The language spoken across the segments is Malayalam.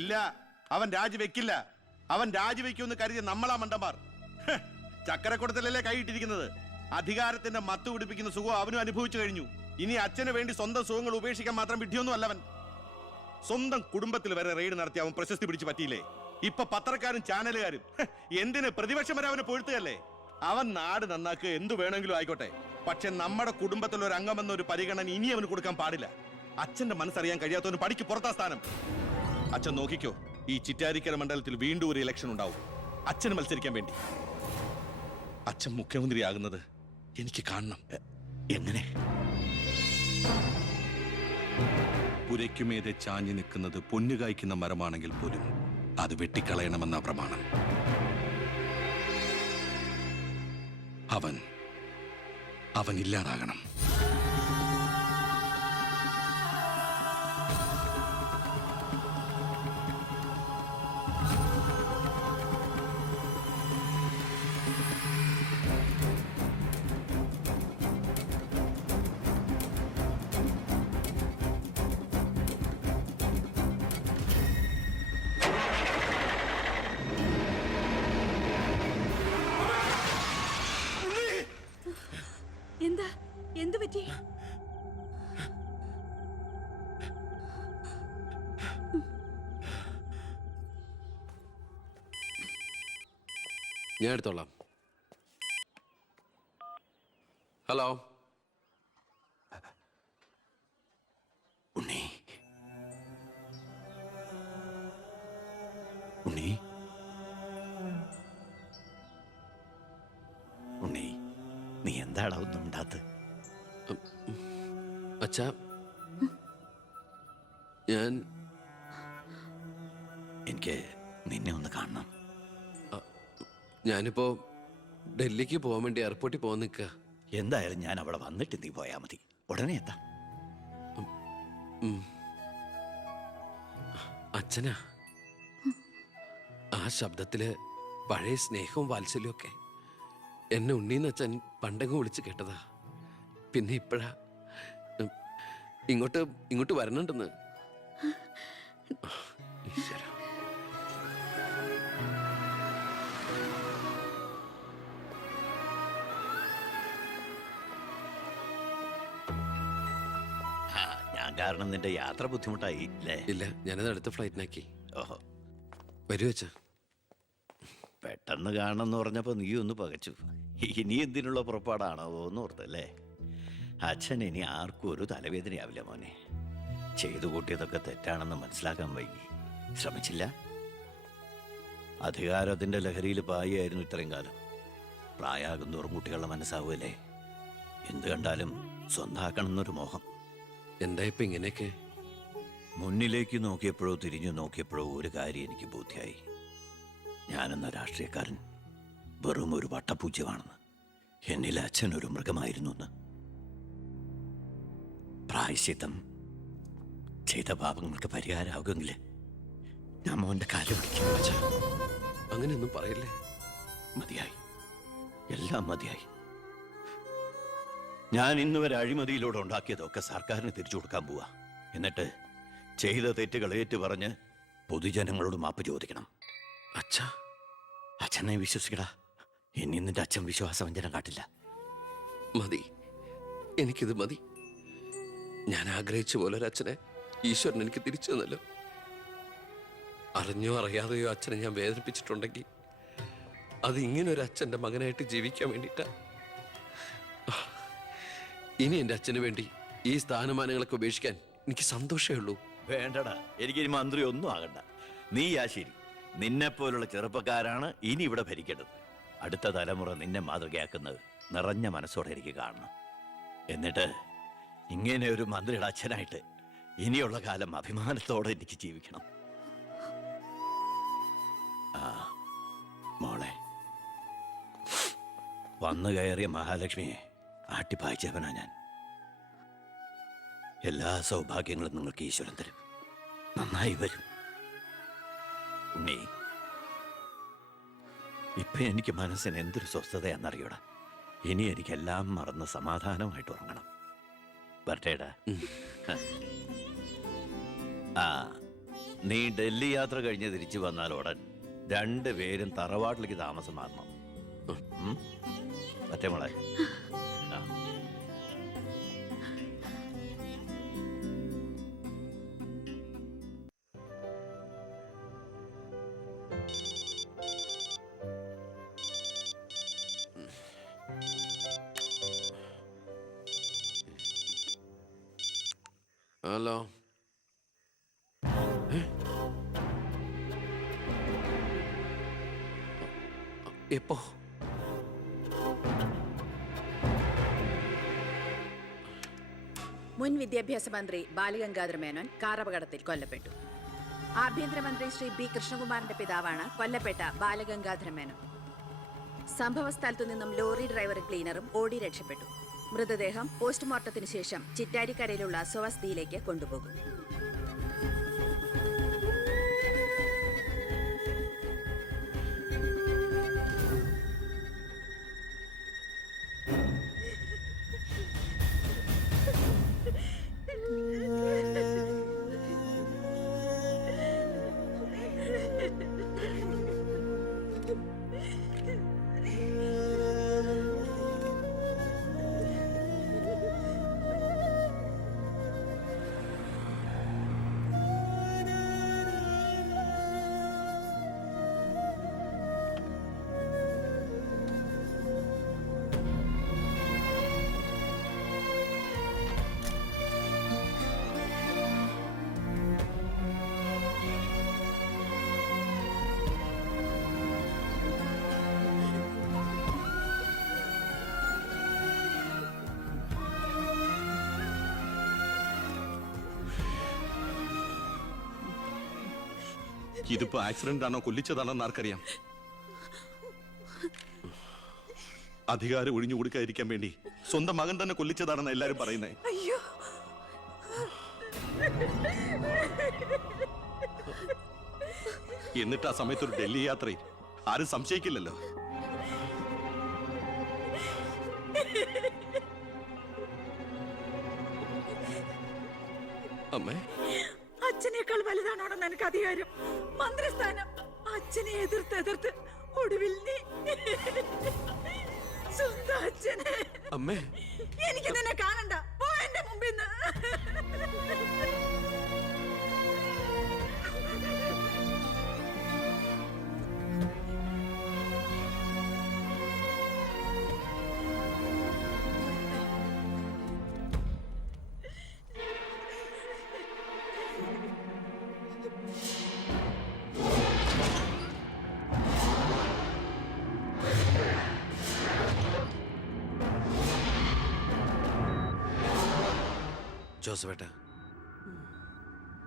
ഇല്ല, അവൻ രാജിവെക്കില്ല. അവൻ രാജിവെക്കുമെന്ന് കരുതിയ നമ്മളാ മണ്ടന്മാർ. ചക്കരക്കുടത്തിലല്ലേ കൈയിട്ടിരിക്കുന്നത്. അധികാരത്തിന്റെ മത്ത് പിടിപ്പിക്കുന്ന സുഖം അവനും അനുഭവിച്ചു കഴിഞ്ഞു. ഇനി അച്ഛന് വേണ്ടി സ്വന്തം സുഖങ്ങൾ ഉപേക്ഷിക്കാൻ മാത്രം വിഡ്ഢിയൊന്നും അല്ലവൻ. സ്വന്തം കുടുംബത്തിൽ വരെ റെയ്ഡ് നടത്തി അവൻ പ്രശസ്തി പിടിച്ചു പറ്റിയില്ലേ? ഇപ്പൊ പത്രക്കാരും ചാനലുകാരും എന്തിന് പ്രതിപക്ഷം വരെ അവനെ പൊഴുത്തുകയല്ലേ? അവൻ നാട് നന്നാക്കുക എന്തു വേണമെങ്കിലും ആയിക്കോട്ടെ, പക്ഷെ നമ്മുടെ കുടുംബത്തിൽ ഒരു അംഗമെന്നൊരു പരിഗണന ഇനി അവന് കൊടുക്കാൻ പാടില്ല. അച്ഛന്റെ മനസ്സറിയാൻ കഴിയാത്തവന് പടിക്ക് പുറത്താ സ്ഥാനം. അച്ഛൻ നോക്കിക്കോ, ഈ ചിറ്റാരിക്കര മണ്ഡലത്തിൽ വീണ്ടും ഒരു ഇലക്ഷൻ ഉണ്ടാവും അച്ഛന് മത്സരിക്കാൻ വേണ്ടി. അച്ഛൻ മുഖ്യമന്ത്രിയാകുന്നത് എനിക്ക് കാണണം. എങ്ങനെ? പുരയ്ക്കുമേതെ ചാഞ്ഞു നിൽക്കുന്നത് പൊന്നുകായ്ക്കുന്ന മരമാണെങ്കിൽ പോലും അത് വെട്ടിക്കളയണമെന്ന പ്രമാണം. അവൻ ഇല്ലാതാകണം. എന്താ? എന്തു പറ്റി? ഞാൻ എടുത്തോളാം. ഹലോ ഉണ്ണി, ഉണ്ണി, ഉണ്ണി, നീ എന്താടാ ഒന്നും ഉണ്ടാത്ത? അച്ഛാ, എനിക്ക് നിന്നെ ഒന്ന് കാണണം. ഞാനിപ്പോ ഡൽഹിക്ക് പോകാൻ വേണ്ടി എയർപോർട്ടിൽ പോകാൻ നിൽക്കുക. എന്തായാലും ഞാൻ അവിടെ വന്നിട്ട് നീ പോയാൽ മതി. ഉടനെ എത്താം. അച്ഛനാ, ആ ശബ്ദത്തില് പഴയ സ്നേഹവും വാത്സല്യവും ഒക്കെ എന്നെ ഉണ്ണീന്ന് അച്ഛൻ പണ്ടെങ്ങും വിളിച്ച് കേട്ടതാ. പിന്നെ ഇപ്പോഴാ ഇങ്ങോട്ട് വരണുണ്ടെന്ന്. ഈശ്വര, ഞാൻ കാരണം നിന്റെ യാത്ര ബുദ്ധിമുട്ടായി അല്ലേ? ഇല്ല, ഞാനത് അടുത്ത ഫ്ലൈറ്റിനാക്കി. ഓഹോ, വരൂ അച്ഛാ. പെട്ടെന്ന് കാണണമെന്ന് പറഞ്ഞപ്പോൾ നീ ഒന്ന് പകച്ചു. ഇനി എന്തിനുള്ള പുറപ്പാടാണോ എന്ന് ഓർത്തല്ലേ? അച്ഛൻ ഇനി ആർക്കും ഒരു തലവേദനയാവില്ല മോനെ. ചെയ്തു കൂട്ടിയതൊക്കെ തെറ്റാണെന്ന് മനസ്സിലാക്കാൻ വൈകി. ശ്രമിച്ചില്ല. അധികാരത്തിന്റെ ലഹരിയിൽ പായായിരുന്നു ഇത്രയും കാലം. പ്രായമാകുന്നോറും കുട്ടികളുടെ മനസ്സാവുമല്ലേ? എന്ത് കണ്ടാലും സ്വന്താക്കണമെന്നൊരു മോഹം. എന്താ ഇപ്പൊ ഇങ്ങനെയൊക്കെ? മുന്നിലേക്ക് നോക്കിയപ്പോഴോ തിരിഞ്ഞു നോക്കിയപ്പോഴോ ഒരു കാര്യം എനിക്ക് ബോധ്യായി. ഞാനെന്ന രാഷ്ട്രീയക്കാരൻ വെറും ഒരു വട്ടപൂജ്യമാണെന്ന്. എന്നിൽ അച്ഛൻ ഒരു മൃഗമായിരുന്നു എന്ന്. പ്രായശ്ചിത്തം ചെയ്ത പാപങ്ങൾക്ക് പരിഹാരമാകുമെങ്കിൽ ഞാൻ മോന്റെ കാല് പിടിക്കും. അച്ഛാ, അങ്ങനെയൊന്നും പറയല്ലേ. മതിയായി, എല്ലാം മതിയായി. ഞാൻ ഇന്നുവരെ അഴിമതിയിലൂടെ ഉണ്ടാക്കിയതൊക്കെ സർക്കാരിന് തിരിച്ചു കൊടുക്കാൻ പോവാ. എന്നിട്ട് ചെയ്ത തെറ്റുകൾ ഏറ്റുപറഞ്ഞ് പൊതുജനങ്ങളോട് മാപ്പ് ചോദിക്കണം. അച്ഛാ, അച്ഛനെ വിശ്വസിക്കടാ. ഇനി നിന്റെ അച്ഛൻ വിശ്വാസവഞ്ചനം കാട്ടില്ല. മതി, എനിക്കിത് മതി. ഞാൻ ആഗ്രഹിച്ച പോലെ ഒരു അച്ഛനെ ഈശ്വരൻ എനിക്ക് തിരിച്ചു തന്നല്ലോ. അറിഞ്ഞോ അറിയാതെയോ അച്ഛനെ ഞാൻ വേദനിപ്പിച്ചിട്ടുണ്ടെങ്കിൽ അത് ഇങ്ങനൊരു അച്ഛൻ്റെ മകനായിട്ട് ജീവിക്കാൻ വേണ്ടിയിട്ടാ. ഇനി എൻ്റെ അച്ഛന് വേണ്ടി ഈ സ്ഥാനമാനങ്ങളൊക്കെ ഉപേക്ഷിക്കാൻ എനിക്ക് സന്തോഷമേ ഉള്ളൂ. വേണ്ടടാ, എനിക്ക് മന്ത്രി ഒന്നും ആകണ്ട. നീ ആ ശരി, നിന്നെപ്പോലുള്ള ചെറുപ്പക്കാരാണ് ഇനി ഇവിടെ ഭരിക്കേണ്ടത്. അടുത്ത തലമുറ നിന്നെ മാതൃകയാക്കുന്നത് നിറഞ്ഞ മനസ്സോടെ എനിക്ക് കാണണം. എന്നിട്ട് ഇങ്ങനെ ഒരു മന്ത്രിയുടെ അച്ഛനായിട്ട് ഇനിയുള്ള കാലം അഭിമാനത്തോടെ എനിക്ക് ജീവിക്കണം. ആ മോളെ, വന്നു കയറിയ മഹാലക്ഷ്മിയെ ആട്ടിപ്പായിച്ചവനാ ഞാൻ. എല്ലാ സൗഭാഗ്യങ്ങളും നിങ്ങൾക്ക് ഈശ്വരൻ തരും. നന്നായി വരും. ഉണ്ണി, ഇപ്പൊ എനിക്ക് മനസ്സിന് എന്തൊരു സ്വസ്ഥതയാണെന്നറിയൂടാ. ഇനി എനിക്കെല്ലാം മറന്ന് സമാധാനമായിട്ട് ഉറങ്ങണം. വരട്ടേടാ. ആ നീ ഡൽഹി യാത്ര കഴിഞ്ഞ് തിരിച്ചു വന്നാൽ ഉടൻ രണ്ടുപേരും തറവാട്ടിലേക്ക് താമസം മാറണം. മറ്റേ മോളെ ആ. ഹലോ. എപ്പോ? മുൻ വിദ്യാഭ്യാസ മന്ത്രി ബാലഗംഗാധര മേനോൻ കാറപകടത്തിൽ കൊല്ലപ്പെട്ടു. ആഭ്യന്തരമന്ത്രി ശ്രീ ബി കൃഷ്ണകുമാറിന്റെ പിതാവാണ് കൊല്ലപ്പെട്ട ബാലഗംഗാധര മേനോൻ. സംഭവസ്ഥലത്തു നിന്നും ലോറി ഡ്രൈവറും ക്ലീനറും ഓടി രക്ഷപ്പെട്ടു. മൃതദേഹം പോസ്റ്റ്മോർട്ടത്തിന് ശേഷം ചിറ്റാരിക്കരയിലുള്ള സ്വവസതിയിലേക്ക് കൊണ്ടുപോകും. ഇതിപ്പോ ആക്സിഡന്റ് ആണോ കൊല്ലിച്ചതാണോ എന്ന് ആർക്കറിയാം? അധികാരം ഒഴിഞ്ഞു കൊടുക്കാതിരിക്കാൻ വേണ്ടി സ്വന്തം മകൻ തന്നെ കൊല്ലിച്ചതാണെന്ന് എല്ലാരും പറയുന്നേ. അയ്യോ, എന്നിട്ട് ആ സമയത്ത് ഒരു ഡൽഹി യാത്രയിൽ ആരും സംശയിക്കില്ലല്ലോ. അമ്മേ, അച്ഛനേക്കാൾ വലുതാണോടെന്ന് എനിക്ക് അധികാരം, മന്ത്രിസ്ഥാനം. അച്ഛനെ എതിർത്ത് ഒടുവിൽ നീ സ്വന്തം അച്ഛനെ. അമ്മേ, എനിക്ക് നിന്നെ കാണണ്ട, പോ എന്റെ മുമ്പിൽ നിന്ന്.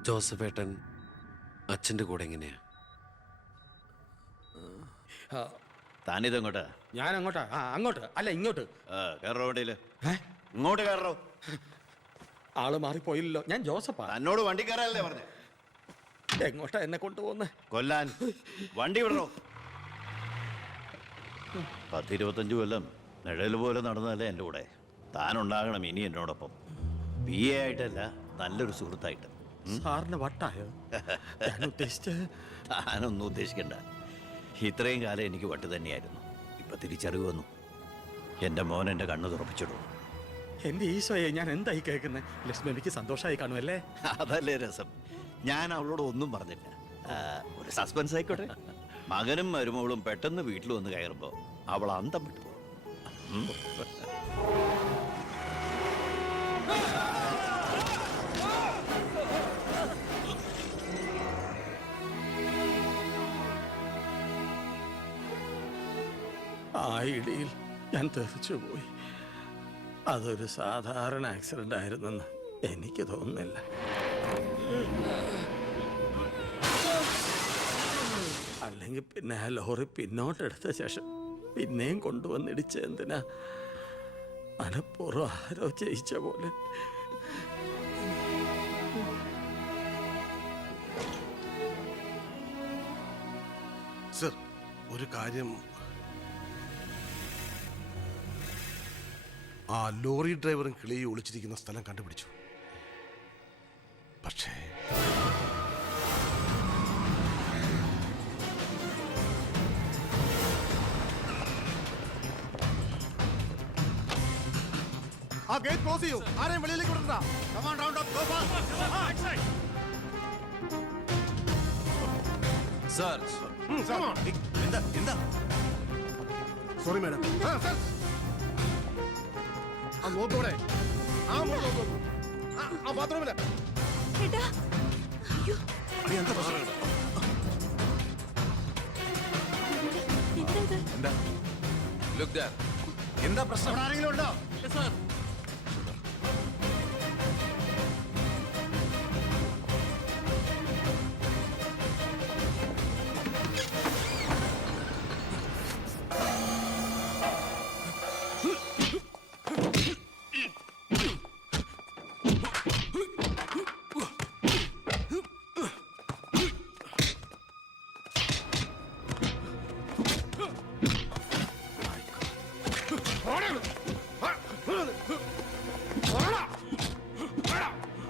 ജോസഫേട്ടൻ അച്ഛൻ്റെ കൂടെ എങ്ങനെയാ? താനിതെങ്ങോട്ടാ? ഞാൻ അങ്ങോട്ടാ? അങ്ങോട്ട് അല്ല, ഇങ്ങോട്ട്. കയറോ വണ്ടിയില്. ഇങ്ങോട്ട് കയറോ. ആള് മാറിപ്പോയില്ലല്ലോ. ഞാൻ ജോസഫാ. തന്നോട് വണ്ടി കയറാനല്ലേ പറഞ്ഞേ? എങ്ങോട്ടാ എന്നെ കൊണ്ടുപോകുന്നേ? കൊല്ലാൻ. വണ്ടി വിടറോ. 10-25 കൊല്ലം നിഴൽ പോലെ നടന്നതല്ലേ എൻ്റെ കൂടെ. താനുണ്ടാകണം ഇനി എന്നോടൊപ്പം. PA ആയിട്ടല്ല, നല്ലൊരു സുഹൃത്തായിട്ട്. സാറിന് വട്ടായോ? ഞാൻ ഉദ്ദേശിച്ച താനൊന്നും ഉദ്ദേശിക്കണ്ട. ഇത്രയും കാലം എനിക്ക് വട്ട് തന്നെയായിരുന്നു. ഇപ്പൊ തിരിച്ചറിവ് വന്നു. എൻ്റെ മോൻ എൻ്റെ കണ്ണ് തുറപ്പിച്ചിടും. എന്റെ ഈശോയെ, ഞാൻ എന്തായി കേൾക്കുന്നത്? ലക്ഷ്മിക്ക് സന്തോഷമായി കാണുമല്ലേ? അതല്ലേ രസം. ഞാൻ അവളോട് ഒന്നും പറഞ്ഞില്ല. ഒരു സസ്പെൻസ് ആയിക്കോട്ടെ. മകനും മരുമകളും പെട്ടെന്ന് വീട്ടിൽ വന്ന് കയറുമ്പോൾ അവൾ അന്തം വിട്ടു. ആ ഇടിയിൽ ഞാൻ തെറിച്ചുപോയി. അതൊരു സാധാരണ ആക്സിഡന്റ് ആയിരുന്നെന്ന് എനിക്ക് തോന്നുന്നില്ല. അല്ലെങ്കിൽ പിന്നെ ആ ലോറി പിന്നോട്ടെടുത്ത ശേഷം പിന്നെയും കൊണ്ടുവന്നിടിച്ച എന്തിനാ? മനപ്പൂർവ്വം ആരോ ജയിച്ച പോലെ. സർ, ഒരു കാര്യം, ആ ലോറി ഡ്രൈവറും കിളിയും ഒളിച്ചിരിക്കുന്ന സ്ഥലം കണ്ടുപിടിച്ചു. പക്ഷേ ആ ഗേറ്റ് ക്ലോസ് ചെയ്യൂ. ആരെയും വെളിയിലേക്ക് വിടണ്ട. Sir sorry madam. ആ നോക്കൂടെ, ആ മുറി നോക്കൂ. ആ ബാത്റൂമില് ഏട്ടാ, അയ്യോ, എന്താ പ്രശ്നം? എന്താ ഇത്? ലുക്ക് ദാർ. എന്താ പ്രശ്നം? അവിടെ ആരെങ്കിലും ഉണ്ടോ?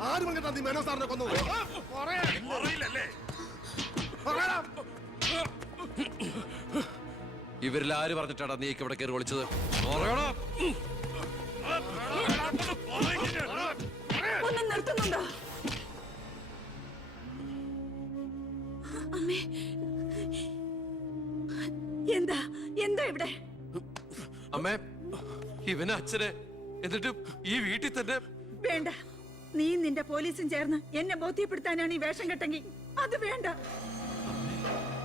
ആര് പറഞ്ഞിട്ടാ നീ മേനോ സാറിനെ കൊന്നത്? ഇവരിൽ ആര് പറഞ്ഞിട്ടാടാ നീ ഇവിടെ കയറി വിളിച്ചത്? ഒന്ന് നിർത്തുന്നുണ്ടോ? അമ്മേ, എന്താ എന്താ ഇവിടെ? അമ്മേ, ഇവന് അച്ഛനെ, എന്നിട്ട് ഈ വീട്ടിൽ തന്നെ. വേണ്ട, നീ നിന്റെ പോലീസും ചേർന്ന് എന്നെ ബോധ്യപ്പെടുത്താനാണ് ഈ വേഷം കെട്ടെങ്കിൽ അത് വേണ്ട.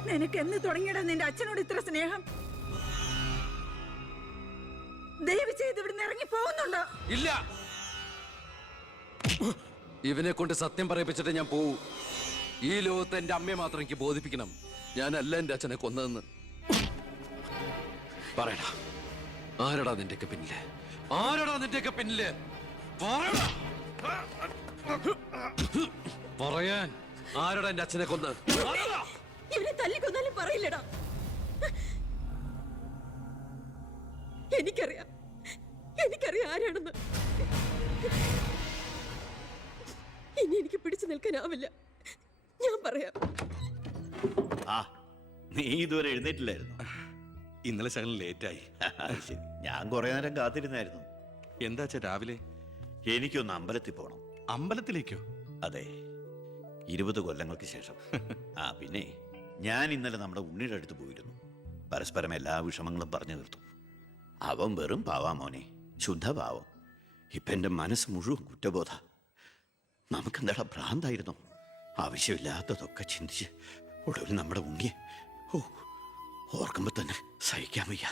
നിനക്ക് എന്ന് തുടങ്ങിയടാ നിന്റെ അച്ഛനോട് ഇത്ര സ്നേഹം? ദയവ് ചെയ്ത് ഇവിടുന്ന് ഇറങ്ങി പോകുന്നുണ്ടോ? ഇല്ല, ഇവനെ കൊണ്ട് സത്യം പറയിപ്പിച്ചിട്ട് ഞാൻ പോവൂ. ഈ ലോകത്ത് എന്റെ അമ്മയെ മാത്രം എനിക്ക് ബോധിപ്പിക്കണം, ഞാനല്ല എന്റെ അച്ഛനെ കൊന്നതെന്ന്. പറയടാ, ആരടാ നിന്റെയൊക്കെ പിന്നില്? ആരടാ നിന്റെയൊക്കെ പിന്നില്? പറയടാ. പറയാൻ ആരടാ എന്റെ അച്ഛനെ കൊന്ന്? ഇവനെ തല്ലിക്കൊന്നാലും പറയില്ലടാ. എനിക്കറിയാം ആരാണെന്ന്. ഇനി എനിക്ക് പിടിച്ചു നിൽക്കാനാവില്ല. ഞാൻ പറയാം. ആ, നീ ഇതുവരെ എഴുന്നേറ്റില്ലായിരുന്നു. ഇന്നലെ ശകലം ലേറ്റായി. ശരി, ഞാൻ കുറെ നേരം കാത്തിരുന്നായിരുന്നു. എന്താ രാവിലെ? എനിക്കൊന്ന് അമ്പലത്തിൽ പോണം. അമ്പലത്തിലേക്കോ? അതെ, 20 കൊല്ലങ്ങൾക്ക് ശേഷം. ആ പിന്നെ ഞാൻ ഇന്നലെ നമ്മുടെ ഉണ്ണിയുടെ അടുത്ത് പോയിരുന്നു. പരസ്പരം എല്ലാ വിഷമങ്ങളും പറഞ്ഞു തീർത്തു. അവൻ വെറും പാവാ മോനെ, ശുദ്ധഭാവം. ഇപ്പൊ എന്റെ മനസ്സ് മുഴുവൻ കുറ്റബോധ. നമുക്കെന്താടാ ഭ്രാന്തായിരുന്നു? ആവശ്യമില്ലാത്തതൊക്കെ ചിന്തിച്ച് ഒടുവിൽ നമ്മുടെ ഉണ്ണിയെ ഓർക്കുമ്പോ തന്നെ സഹിക്കാൻ വയ്യ.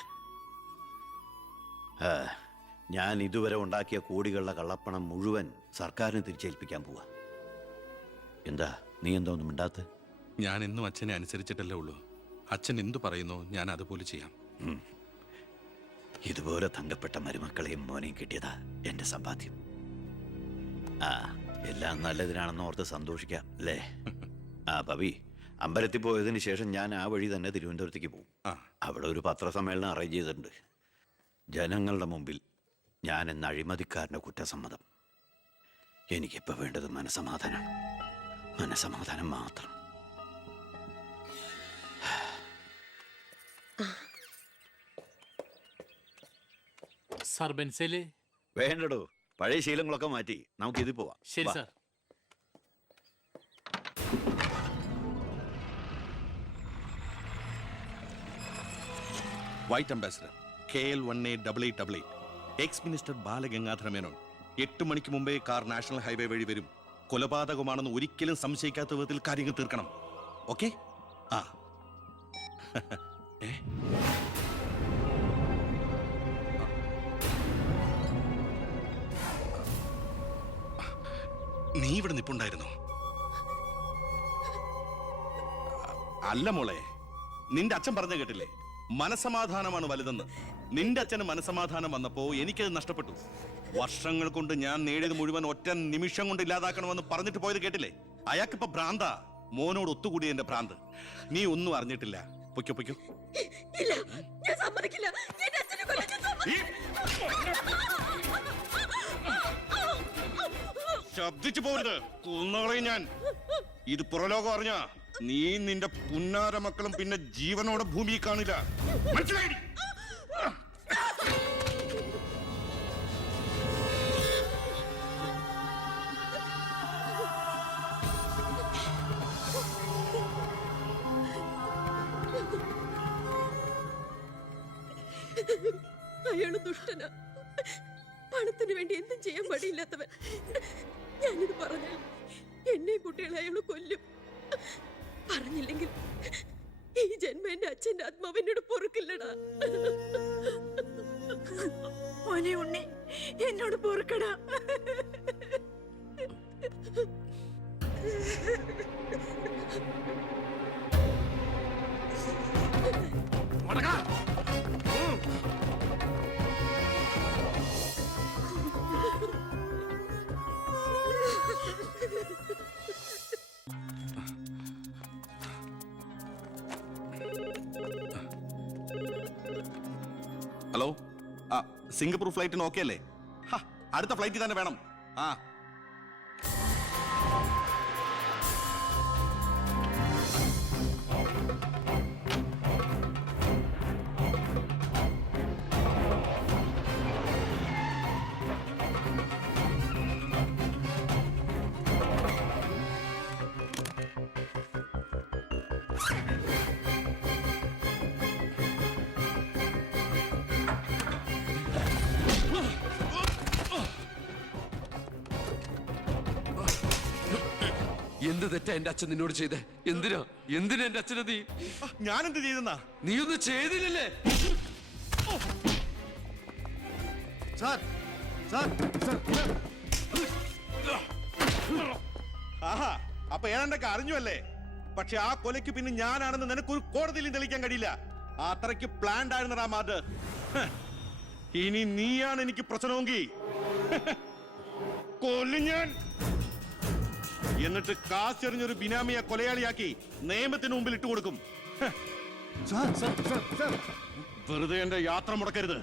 ഞാൻ ഇതുവരെ ഉണ്ടാക്കിയ കോടികളുടെ കള്ളപ്പണം മുഴുവൻ സർക്കാരിന് തിരിച്ചേൽപ്പിക്കാൻ പോവാ. എന്താ നീ എന്താ ഒന്നും മിണ്ടാത്ത? ഞാൻ എന്നും അച്ഛനെ അനുസരിച്ചിട്ടല്ലേ ഉള്ളൂ. അച്ഛൻ എന്തു പറയുന്നോ ഞാൻ അതുപോലെ ചെയ്യാം. ഇതുപോലെ തങ്കപ്പെട്ട മരുമക്കളെയും മോനെയും കിട്ടിയതാ എന്റെ സമ്പാദ്യം. ആ, എല്ലാം നല്ലതിനാണെന്ന് ഓർത്ത് സന്തോഷിക്കാം അല്ലേ? ആ പവി, അമ്പലത്തിൽ പോയതിന് ശേഷം ഞാൻ ആ വഴി തന്നെ തിരുവനന്തപുരത്തേക്ക് പോകും. അവിടെ ഒരു പത്രസമ്മേളനം അറേഞ്ച് ചെയ്തിട്ടുണ്ട്. ജനങ്ങളുടെ മുമ്പിൽ ഞാൻ എന്ന അഴിമതിക്കാരൻ്റെ കുറ്റസമ്മതം. എനിക്കിപ്പോൾ വേണ്ടത് മനസമാധാനം, മനസമാധാനം മാത്രം. സാർ ബെൻസേല്? വേണ്ടടോ, പഴയ ശീലങ്ങളൊക്കെ മാറ്റി നമുക്കിത് പോവാം. ശരി sir. White ambassador KL188888 X minister Balagangadhara Menon. 8 മണിക്ക് മുമ്പേ കാർ നാഷണൽ ഹൈവേ വഴി വരും. കൊലപാതകമാണെന്ന് ഒരിക്കലും സംശയിക്കാത്ത വിധത്തിൽ കാര്യങ്ങൾ തീർക്കണം. ഓക്കെ? ആ നീ ഇവിടെ നിപ്പുണ്ടായിരുന്നോ? അല്ല മോളെ, നിന്റെ അച്ഛൻ പറഞ്ഞു കേട്ടില്ലേ, മനസമാധാനമാണ് വലുതെന്ന്. നിന്റെ അച്ഛന് മനസമാധാനം വന്നപ്പോ എനിക്കത് നഷ്ടപ്പെട്ടു. വർഷങ്ങൾ കൊണ്ട് ഞാൻ നേടിയത് മുഴുവൻ ഒറ്റ നിമിഷം കൊണ്ട് ഇല്ലാതാക്കണമെന്ന് പറഞ്ഞിട്ട് പോയത് കേട്ടില്ലേ? അയാൾക്കിപ്പോ ഭ്രാന്താ. മോനോട് ഒത്തുകൂടിയ എന്റെ ഭ്രാന്ത്. നീ ഒന്നും അറിഞ്ഞിട്ടില്ല. പൊയ്ക്കോ പൊയ്ക്കോ. ഇല്ല, ഞാൻ സമ്മതിക്കില്ല. എന്റെ അച്ഛനെ കൊല്ലാൻ ഞാൻ ശബ്ദിച്ചു പോരുത്, കൊന്നോളയും ഞാൻ. ഇത് പുറലോകം അറിഞ്ഞ നീ നിന്റെ പുന്നാര മക്കളും പിന്നെ ജീവനോടെ ഭൂമിയിൽ കാണില്ല. മനസ്സിലായി? അയാള് ദുഷ്ടനാ, പണത്തിന് വേണ്ടി എന്തും ചെയ്യാൻ മടിയില്ലാത്തവൻ. ഞാനിത് പറഞ്ഞാൽ എന്നെ കുട്ടികളെ അയാള് കൊല്ലും. പറഞ്ഞില്ലെങ്കിൽ ഈ ജന്മം എന്റെ അച്ഛന്റെ ആത്മാവിനോട് പൊറുക്കില്ലടാ. മോനെ ഉണ്ണി, എന്നോട് പൊറുക്കടാ. ഹലോ, ആ സിംഗപ്പൂർ ഫ്ലൈറ്റിന് ഓക്കെ അല്ലേ? അടുത്ത ഫ്ലൈറ്റ് തന്നെ വേണം. ആ എന്ത് തെറ്റാ എന്റെ അച്ഛൻ നിന്നോട് ചെയ്തേ? എന്തിനാ എന്റെ അച്ഛനെ ഞാനെന്ത് ചെയ്തെന്നാ? നീ ഒന്നും ചെയ്തില്ലല്ലേ? സാർ സാർ ആഹാ, അപ്പൊ ഏതാണ്ടൊക്കെ അറിഞ്ഞു അല്ലേ? പക്ഷെ ആ കൊലയ്ക്ക് പിന്നെ ഞാനാണെന്ന് നിനക്കൊരു കോടതിയിലും തെളിയിക്കാൻ കഴിയില്ല. അത്രയ്ക്ക് പ്ലാൻഡ് ആയിരുന്നടാ മർഡർ. ഇനി നീയാണ് എനിക്ക് പ്രശ്നമെങ്കിൽ കൊല്ലും ഞാൻ. എന്നിട്ട് കാശെറിഞ്ഞൊരു ബിനാമിയെ കൊലയാളിയാക്കി നിയമത്തിന് മുമ്പിൽ ഇട്ടുകൊടുക്കും. വെറുതെ എന്റെ യാത്ര മുടക്കരുത്.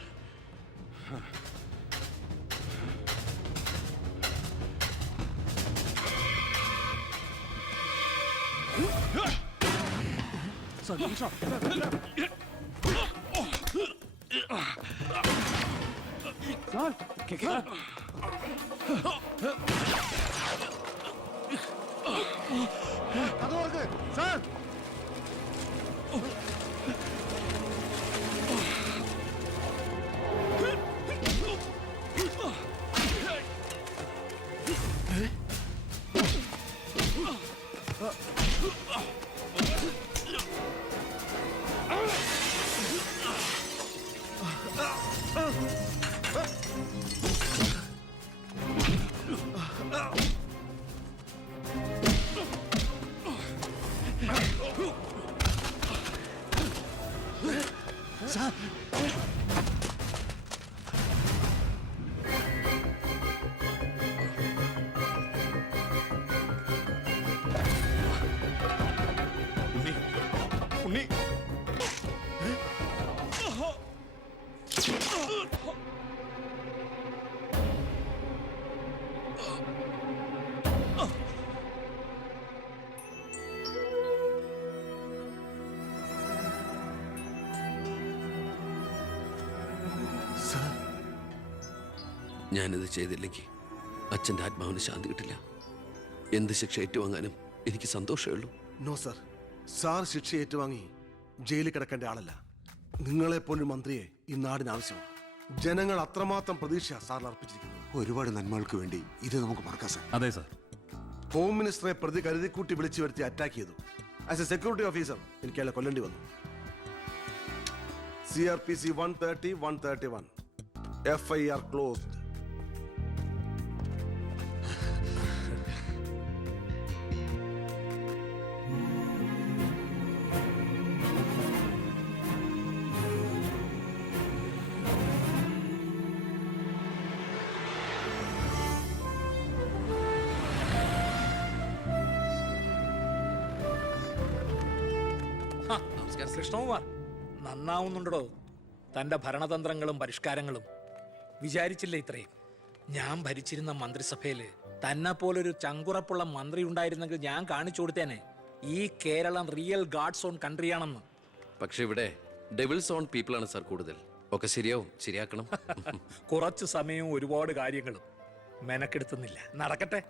സാർ ഉണ്ണി, ഞാനിത് ചെയ്തില്ലെങ്കിൽ അച്ഛൻ്റെ ആത്മാവിന് ശാന്തി കിട്ടില്ല. എന്ത് ശിക്ഷ ഏറ്റുവാങ്ങാനും എനിക്ക് സന്തോഷമേ ഉള്ളൂ. നോ സർ, സാർ ശിക്ഷ ഏറ്റുവാങ്ങി ജയിലിൽ കിടക്കേണ്ട ആളല്ല. നിങ്ങളെപ്പോലൊരു മന്ത്രിയെ ഈ നാടിന് ആവശ്യമാണ്. ജനങ്ങൾ അത്രമാത്രം പ്രതീക്ഷ സാറിന് അർപ്പിച്ചിരിക്കുന്നു. ഒരുപാട് നന്മകൾക്ക് വേണ്ടി ഇത് നമുക്ക് മറക്കാം സാർ. അതെ സാർ. ഹോം മിനിസ്റ്ററെ പ്രതി കരുതിക്കൂട്ടി വിളിച്ചു വരുത്തി അറ്റാക്ക് ചെയ്തു. ആസ് എ സെക്യൂരിറ്റി ഓഫീസർ എനിക്ക് അയാളെ കൊല്ലേണ്ടി വന്നു. CRPC 130, 131 FIR closed. കൃഷ്ണകുമാർ നന്നാവുന്നുണ്ടോ? തന്റെ ഭരണതന്ത്രങ്ങളും പരിഷ്കാരങ്ങളും വിചാരിച്ചില്ല ഇത്രയും. ഞാൻ ഭരിച്ചിരുന്ന മന്ത്രിസഭയില് തന്നെ പോലൊരു ചങ്കുറപ്പുള്ള മന്ത്രി ഉണ്ടായിരുന്നെങ്കിൽ ഞാൻ കാണിച്ചു കൊടുത്തേനെ ഈ കേരളം റിയൽ ഗാഡ്സ് ഓൺ കൺട്രിയാണെന്ന്. പക്ഷെ ഇവിടെ ഡെവിൾസ് ഓൺ പീപ്പിൾ ആണ് സാർ കൂടുതൽ. ഒക്കെ ശരിയാവും, ശരിയാക്കണം. കുറച്ചു സമയവും ഒരുപാട് കാര്യങ്ങളും മെനക്കെടുത്തുന്നില്ല. നടക്കട്ടെ.